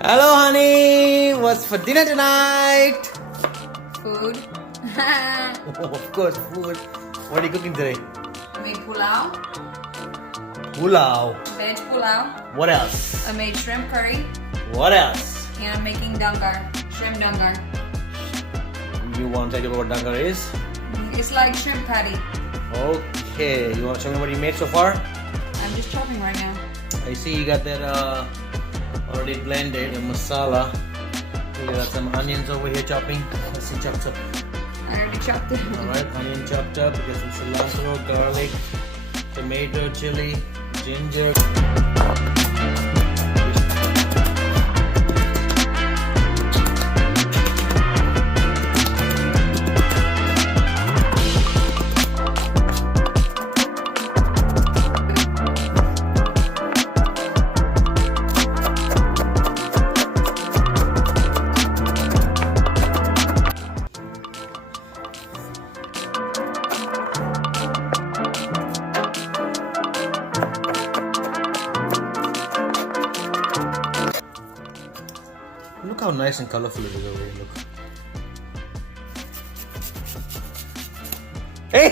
Hello, honey. What's for dinner tonight? Food. Oh, of course, food. What are you cooking today? I made pulao, Pulao. veg pulao. What else? I made shrimp curry, What else? and I'm making dangar, shrimp dangar. You want to tell me what dangar is? It's like shrimp patty. Okay. You want to show me what you made so far? I'm just chopping right now. I see you got that already blended, the masala. You got some onions over here chopping. Let's see, chopped up. I already chopped it. Alright, onion chopped up. You got some cilantro, garlic, tomato, chili, ginger. Look how nice and colorful it is over here. Look. Hey!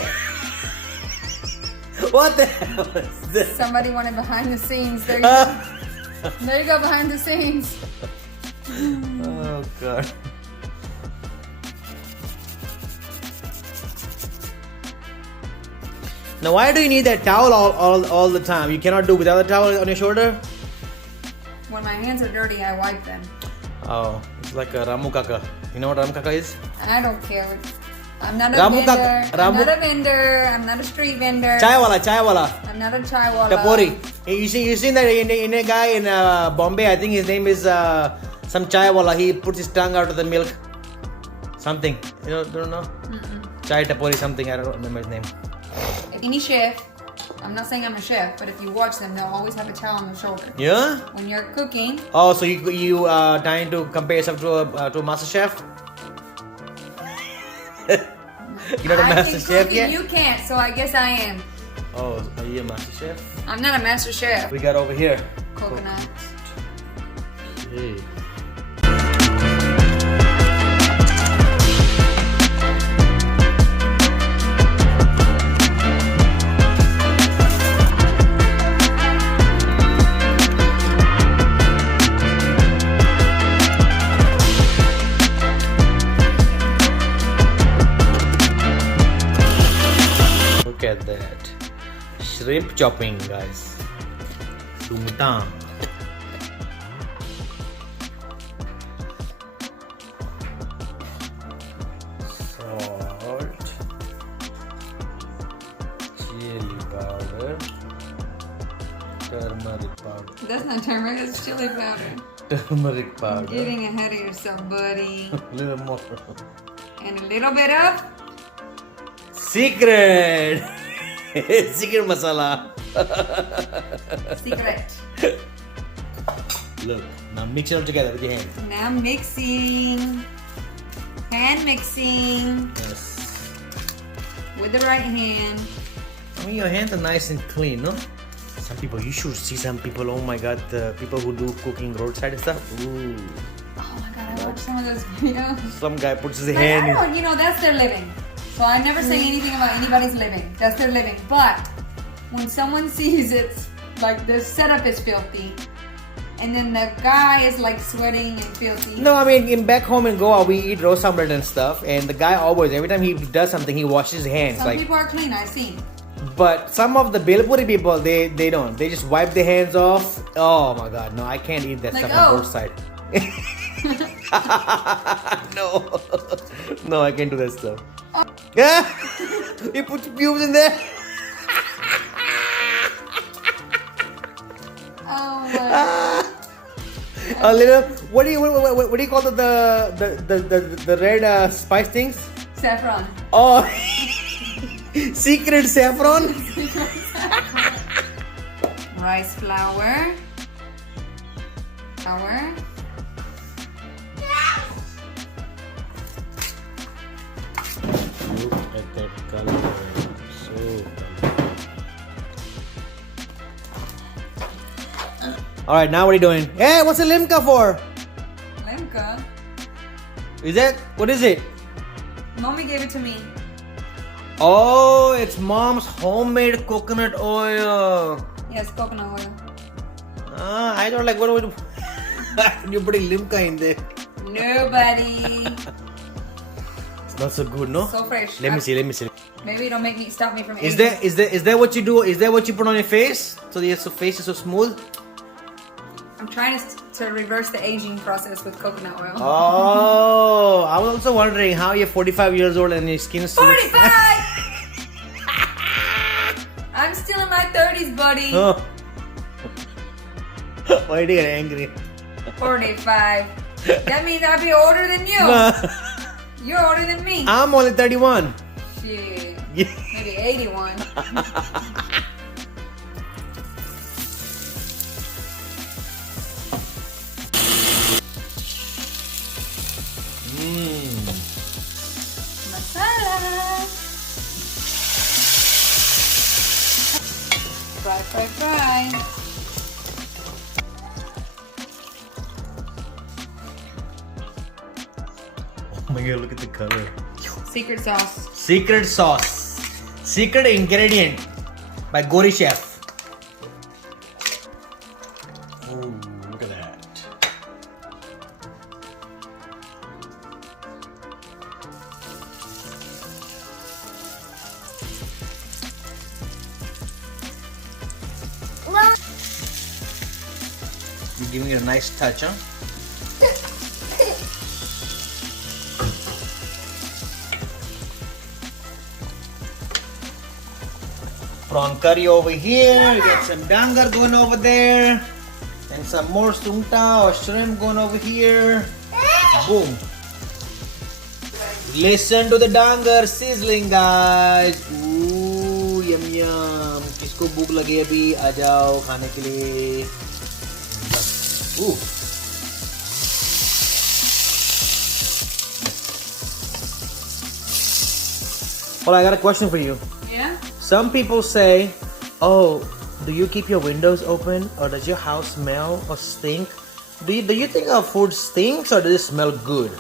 What the hell is this? Somebody wanted behind the scenes. There you go. There you go, behind the scenes. Oh god. Now why do you need that towel all the time? You cannot do without a towel on your shoulder? When my hands are dirty, I wipe them. Oh, it's like a Ramu Kaka. You know what Ramu Kaka is? I don't care. I'm not a Ramu vendor. kaka- I'm Ramu- not a vendor. I'm not a street vendor. Chai wala. I'm not a chai wala. Tapori. You seen that Indian guy in Bombay? I think his name is some chai wala. He puts his tongue out of the milk. Something. You don't know? Chai tapori something. I don't remember his name. Any chef, I'm not saying I'm a chef, but if you watch them, they'll always have a towel on their shoulder. Yeah? When you're cooking, Oh, so you trying to compare yourself to a master chef? You're not a I master think chef cooking, yet? you can't, so I guess I am. Oh, are you a master chef? I'm not a master chef. We got over here. Coconut. Okay. Look at that. Shrimp chopping, guys. Tumutang. Salt. Chili powder. Turmeric powder. That's not turmeric, that's chili powder. Turmeric powder. Getting ahead of yourself, buddy. A little more. And a little bit of Secret! Secret masala. secret. Look, now mix it all together with your hand. Now mixing. Hand mixing Yes. with the right hand. I mean, your hands are nice and clean, no? Some people, you should see some people, oh my god, the people who do cooking roadside and stuff. Ooh. Oh my god, I watched some of those videos. Some guy puts his Like, hand I in. don't, you know, that's their living. So I never say anything about anybody's living. That's their living. But when someone sees it, like the setup is filthy, and then the guy is like sweating and filthy. No, I mean, in back home in Goa, we eat roast omelette and stuff, and the guy always, every time he does something, he washes his hands. Some Like, people are clean, I've seen. but some of the Belpuri people, they don't. They just wipe their hands off. Oh my god, no, I can't eat that Like, stuff on oh. roadside. No, no, I can't do that stuff. Yeah, he puts pubes in there. Oh my god. A little. What do you call the red spice things? Saffron. Oh, secret saffron. Rice flour. Flour. Look at that color. So Alright, now what are you doing? Hey, what's the limca for? America. Is that? What is it? Mommy gave it to me. Oh, it's mom's homemade coconut oil. Yes, coconut oil. I don't like what would you putting limca in there. Nobody. It's not so good, no? So fresh. Let me see. Maybe it'll stop me from Is eating. that what you do? Is that what you put on your face? So your face is so smooth? I'm trying to reverse the aging process with coconut oil. Oh, I was also wondering how you're 45 years old and your skin is 45! I'm still in my 30s, buddy. Oh. Why did you get angry? 45. That means I'll be older than you. You're older than me. I'm only 31. Shit. Yeah. Maybe 81. Masala. Fry. Oh my god, look at the color. Secret sauce. Secret sauce. Secret ingredient by Gori Chef. Oh, look at that. You're giving it a nice touch, huh? Prawn curry over here. We got some dangar going over there. And some more sungta or shrimp going over here. Boom. Listen to the dangar sizzling, guys. Ooh, yum yum. किसको भूख लगी अभी आ जाओ खाने के लिए. Ooh. Well, I got a question for you. Yeah? Some people say, oh, do you keep your windows open or does your house smell or stink? Do you think our food stinks or does it smell good?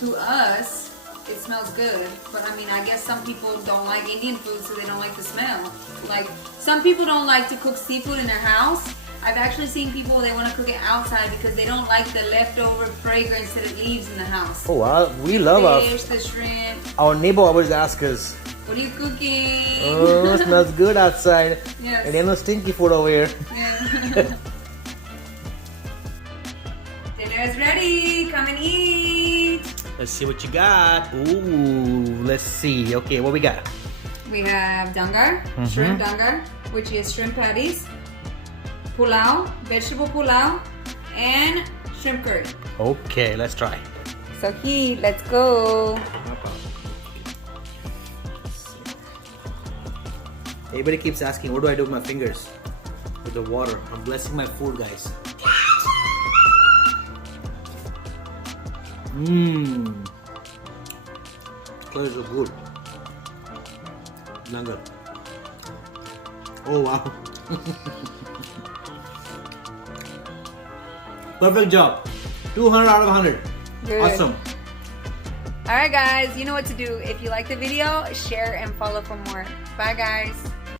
To us, it smells good. But I mean, I guess some people don't like Indian food, so they don't like the smell. Like, some people don't like to cook seafood in their house. I've actually seen people, they want to cook it outside because they don't like the leftover fragrance that it leaves in the house. Oh, wow. We love Fish, the shrimp. our neighbor always asks us, What are you cooking? oh, it smells good outside. Yes. And there's no stinky food over here. Yeah. Dinner's ready. Come and eat. Let's see what you got. Ooh, let's see. Okay, what we got? We have dangar, shrimp dangar, which is shrimp patties, pulao, vegetable pulao, and shrimp curry. Okay, let's try. So heat, let's go. Everybody keeps asking, what do I do with my fingers? With the water. I'm blessing my food, guys. Mmm. Colors look good. Dangar. Oh wow. Perfect job. 200 out of 100. Good. Awesome. Alright guys, you know what to do. If you like the video, share and follow for more. Bye guys.